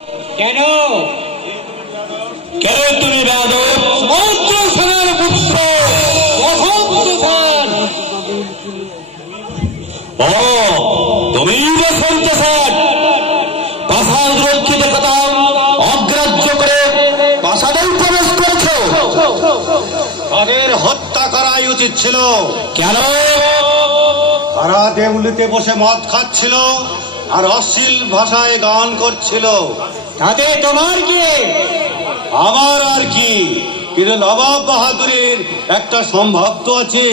কেন কে তুমি বেয়াদব? সমুদ্র সেনের পুত্র বসন্ত সেন। ও তুমি বসন্ত সেন, প্রাসাদ রক্ষিত কথা অগ্রাহ্য করে প্রাসাদে প্রবেশ করেছো। তাদের হত্যা করাই উচিত ছিল। কেন? তারা দেউলিতে বসে মদ খাচ্ছিল আর অশ্লীল ভাষায় গান করছিল। তাতে তোমার কি? আমার আর কি, কিন্তু নবাব বাহাদুরের একটা সম্ভব তো আছে।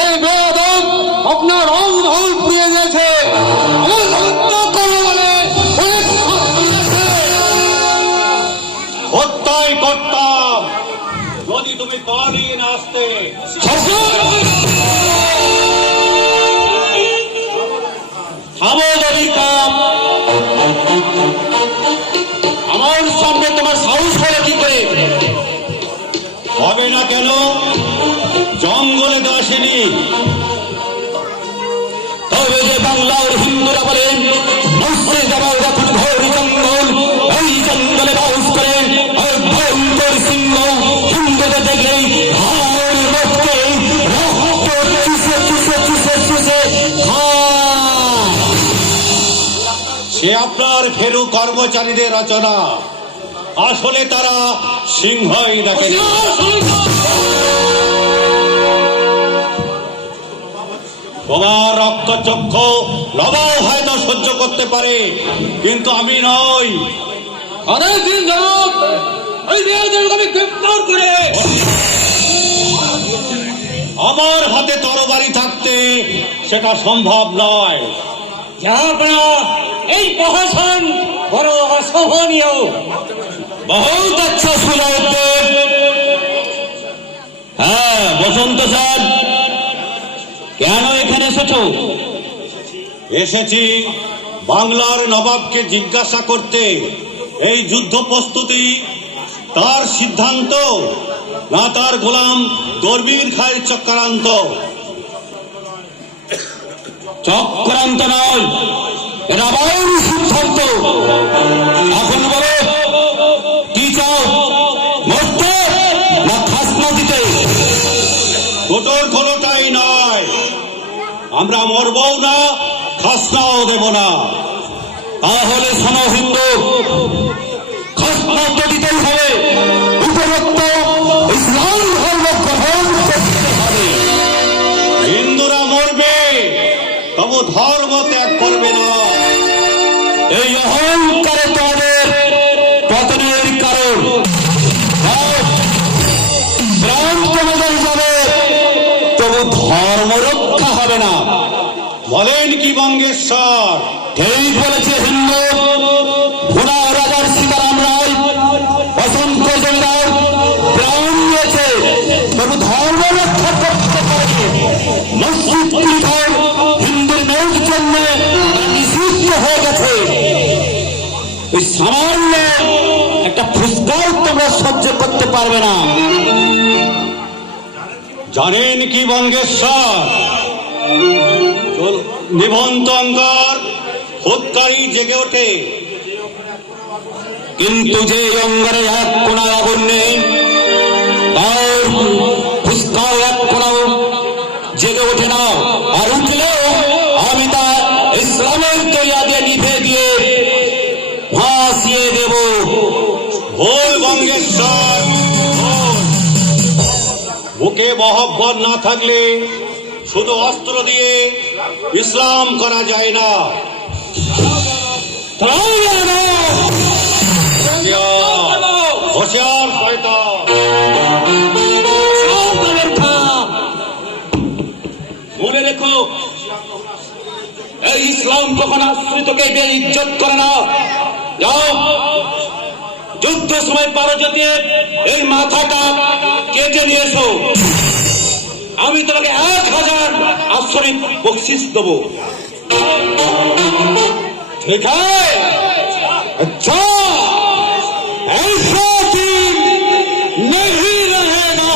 এই বেয়াদব আপনার রং ঢং পুড়িয়ে গেছে। আমার হত্যা করবো বলে অনেক শাস্তি আছে। হত্যাই করতাম যদি তুমি কদিন আসতে। থামো দরিদ্রাম, আমার সামনে তোমার সাহস হলো কি করে? হবে না কেন? জঙ্গলে তো আসেনি। তবে যে বাংলার হিন্দুরা বলেন মুর্শিদাবাদ এখন ঘোর জঙ্গল, এই জঙ্গলে বাস করেন আর ভয়ঙ্কর সিংহ। হিন্দুদের দেখলেই ঘাড় মটকে রক্ত চুষে চুষে চুষে চুষে খায়। সে আপনার ফেরু কর্মচারীদের রচনা। আসলে তারা সিংহই ডাকেনি। তোমার রক্তচক্ষু নবাব হয়তো সহ্য করতে পারে, কিন্তু আমি নই। অনেকদিন যাবত এই বেয়াদবকে আমি গ্রেফতার করে আমার হাতে তরবারি থাকতে সেটা সম্ভব নয়। জাহাপনা এই প্রহসন বড় অশোভনীয়। বহুত আচ্ছা সুলাইদ্দিন। হ্যাঁ বসন্ত স্যার, কেন এখানে এসেছো? এসেছি বাংলার নবাবকে জিজ্ঞাসা করতে, এই যুদ্ধ প্রস্তুতি তার সিদ্ধান্ত না তার গোলাম দরবির খায়ের চক্রান্ত? চক্রান্ত নয়, এটা আমার সিদ্ধান্ত। এখন বলো কি চাও, মরতে না খাজনা দিতে? দুটোর কোনোটাই নয়। আমরা মরবও না, খাজনাও দেব না। তাহলে শোনো হিন্দু, খাজনা তো দিতেই হবে, উপরোক্ত ইসলাম ধর্ম গ্রহণ করতে হবে। হিন্দুরা মরবে, তবু ধর্ম ত্যাগ করবে না। এই অহংকারে তোমাদের পতনের কারণ। প্রাণ তোমাদের যাবে, তবু ধর্ম রক্ষা হবে না। বলেন কি বঙ্গেশ্বর? ঠিক বলেছে হিন্দু। ভুনা রাজার সীতারাম রায়, অসংখ্য জমিদার প্রাণ দিয়েছে, তবু ধর্ম রক্ষা করতে পারে। মসজিদ পীঠের হিন্দুর মেয়ের জন্য নিষিদ্ধ হয়ে গেছে। ওই সামান্য একটা ফুসকাও তোমরা সহ্য করতে পারবে না। জানেন কি বঙ্গেশ্বর? নিবন্ধঙ্কর হত্যারই জেগে ওঠে, কিন্তু যে অঙ্গারে এক কোনা আগুন নেই, তার ফুসকাও এক কোনাও জেগে ওঠে না। আর উঠলেও আমি তা ইসলামের তরিয়া দিয়ে নিভে দিয়ে ভাসিয়ে দেব। ভুল বঙ্গেশ্বর, ভুল। বুকে মহব্বত না থাকলে শুধু অস্ত্র দিয়ে ইসলাম করা যায় না। হোশিয়ার শয়তান। মনে রেখো, এই ইসলাম কখন আশ্রিতকে ইজ্জত করে না। যাও, যুদ্ধ সময় পারো যদি এই মাথাটা কেটে নিয়ে এসো, আমি তোমাকে 1000 আশ্রয় বকশিস দেবো। ঠিক আছে? আচ্ছা, ऐसा दिन नहीं रहेगा।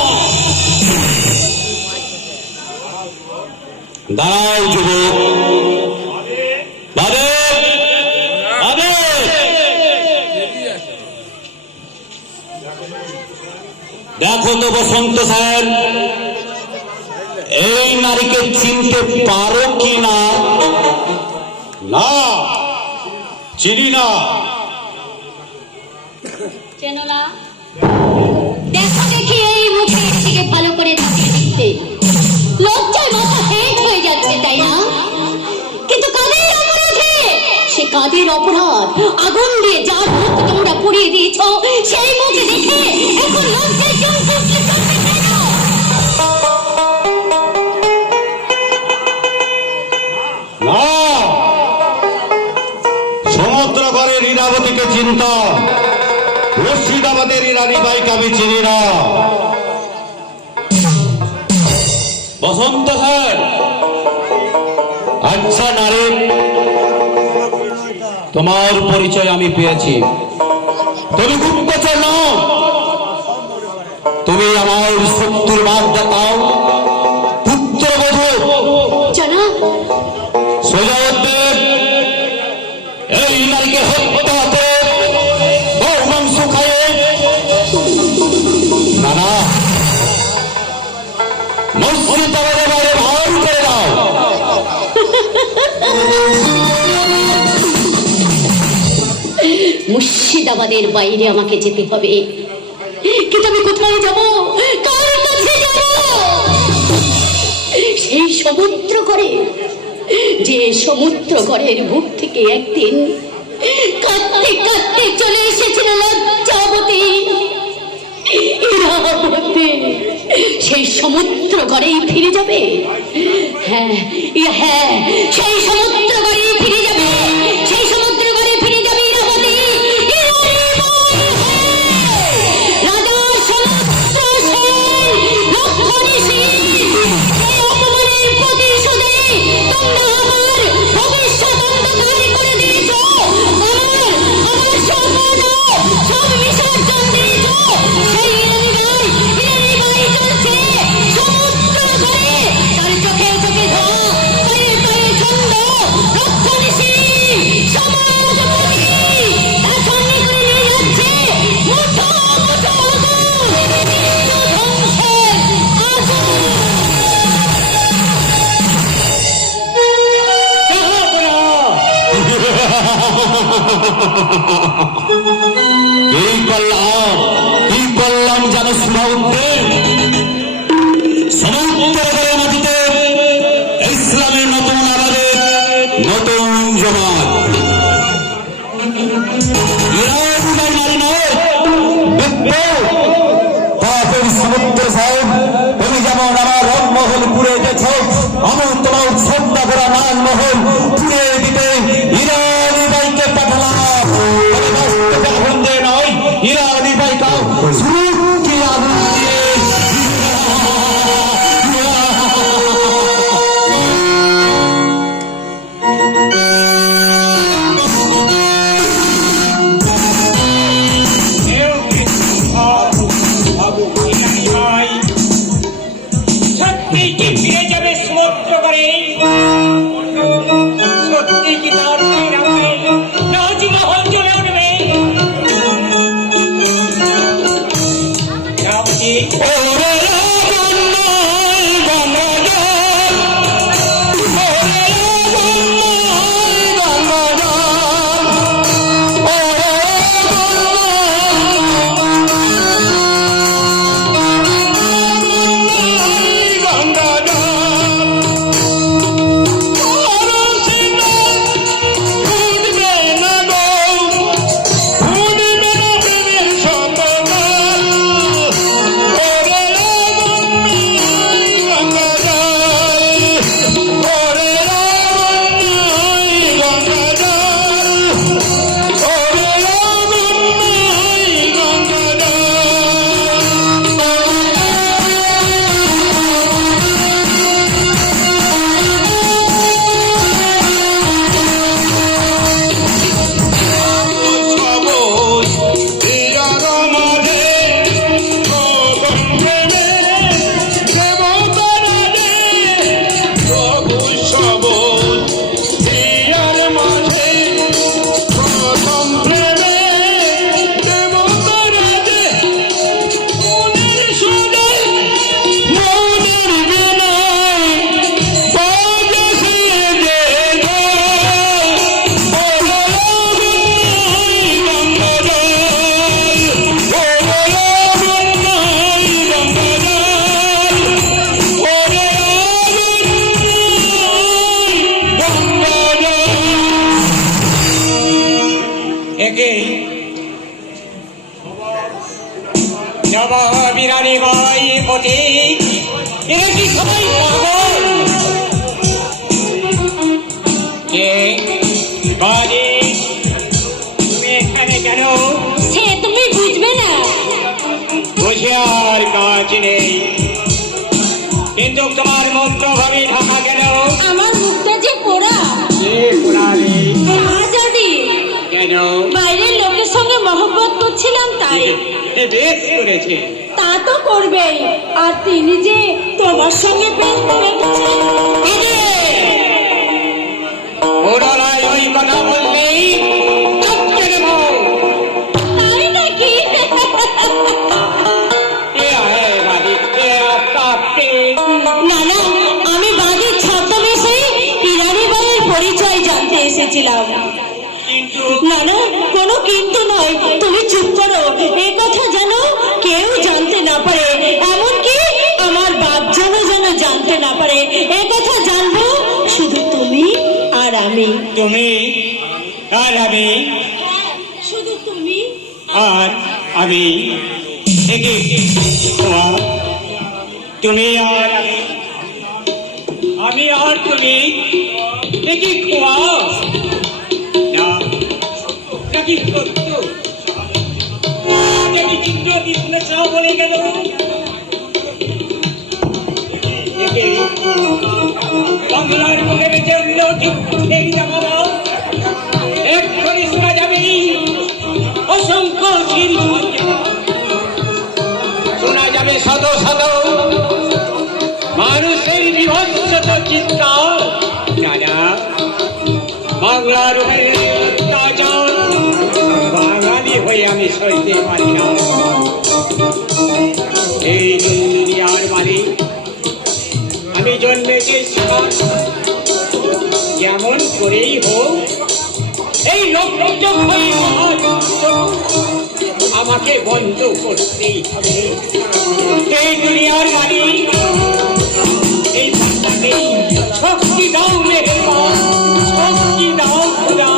দাঁড়াও যুবক, বাদে বাদে। দেখো তো বসন্ত স্যার, এই নারীকে চিনতে পারো কি না? না, চিনি না। চেনো না? দেখো দেখি এই মুখে থেকে ভালো করে তাকিয়ে দেখতে লজ্জায় মাথা হেঁট হয়ে যাচ্ছে, তাই না? কিন্তু কাদের অপরাধে? সে কাদের অপরাধ? আগুন দিয়ে যার মুখ তোমরা পুড়িয়ে দিয়েছ, সেই মুখে দেখে এখন লজ্জায় কেউ বুঝতে চলবে কেন? না, সমুদ্রগড়ের ইরাবতীকে চিনতাম, মুর্শিদাবাদের ইরানি বাইক আমি চিনি না। বসন্ত স্যার, আচ্ছা নারী, তোমার পরিচয় আমি পেয়েছি। তুমি গুপ্তচর নও, তুমি আমার শত্রুর মার দেখাও পুত্রবধূ জনাব, সোজাউদ্দিন এই নারীকে হত্যা করে গৌ মাংস খায়। না না, মুর্শিদাবাদের বাইরে ভার করে দাও। মুর্শিদাবাদের বাইরে আমাকে যেতে হবে, কিন্তু আমি কোথায় যাব? কার কাছে যাব? সেই সমুদ্র করে, যে সমুদ্র গড়ের বুক থেকে একদিন কাঁদতে কাঁদতে চলে এসেছিল লজ্জাবতী ইরাবতী, সেই সমুদ্র গড়েই ফিরে যাবে। হ্যাঁ হ্যাঁ, সেই সমুদ্র গড়েই ফিরে যাবে, সেই সমুদ্র গড়ে ফিরে যাবে ইরাবতী। রাজার সমুদ্র সেন, লক্ষণী সেই অপমানের প্রতিশোধে তোমরা আমার ভবিষ্যৎ অন্ধকার করে দিয়েছ, আমার সম্পদ সব বিসর্জন দিয়েছ। সেই ইরানি বাই চলছে সমুদ্র ধরে, তার চোখে চোখে ধোঁয়া, পায়ে পায়ে ছন্দ, লক্ষণী সমাজপতি তার সঙ্গে করে নিয়ে যাচ্ছে মুঠো মুঠো আগুন, ধ্বংসের আগুন। কি করলাম জানো সোজাউদ্দিন? সমুদ্রের নদীতে ইসলামের নতুন আবাদের নতুন জমাত। নারী নয়, তারপর সমুদ্র সাহেব, তুমি যেমন আমার রংমহল পুড়ে গেছ, আমার তোমার শ্রদ্ধা করা লালমহল পুড়ে দিতে ইরানি বাইকে পাঠালাম। তবে বাস্তবে আগুন দিয়ে নয়, ইরানি বাইকাও সুরক্ষি আগুন দিয়ে। সত্যি কি ফিরে যাবে সমুদ্র করে? সত্যি কি তার ফিরে আসবে? রাজমহল চলে উঠবে? রামজি, ওরে রাবণ নয় গঙ্গাধর, ওরে রাবণ নয় গঙ্গাধর, ওরে রাবণ নয় গঙ্গাধর। করেছে। তা তো করবেই, আর তিনি যে তোমার সঙ্গে প্রেম করেছে। পুনরায় ওই কথা বললেই চটকে দেব। তাই নাকি? এ আয় বাড়ি, এ আপনাকে না না, আমি বাড়ির ছদ্মবেশে পিরানি বাড়ির পরিচয় জানতে এসেছিলাম। কিন্তু না না, কোনো কিন্তু নয়, তুমি চুপ করো। এ কথা যেন কেউ জানতে না পারে, এমনকি আমার বাপজনও যেন জানতে না পারে। এ কথা জানবো শুধু তুমি আর আমি। তুমি আর আমি, শুধু তুমি আর আমি, একে তোমা, তুমি আর আমি আর তুমি, একে খোয়া না নাকি সত্য? যদি চিত্র বিঘ্নেশ বলে গেল একে বাংলার মুখের জন্য ঠিক ঠিক যাবো না। এক্ষুনি শোনা যাবে অসংখ্য শোনা যাবে শত শত মানুষের বিভৎসত চিৎকার। না বাংলার অত্যাচার বাঙালি হয়ে আমি সইতে পারি না। এই দুনিয়ার মালিক আমি জন্মেছি যেমন করেই হোক এই রক্তক্ষয়ী মহাযুদ্ধ আমাকে বন্ধ করতেই হবে। এই দুনিয়ার মালিক এই বাচ্চাকে শক্তি দাও মেহেরবান, শক্তি দাও খোদা।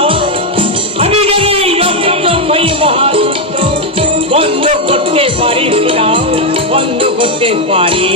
আমি যেন এই রক্তক্ষয়ী মহাযুদ্ধ বন্ধ করতে পারি খোদা, বন্ধ করতে পারি।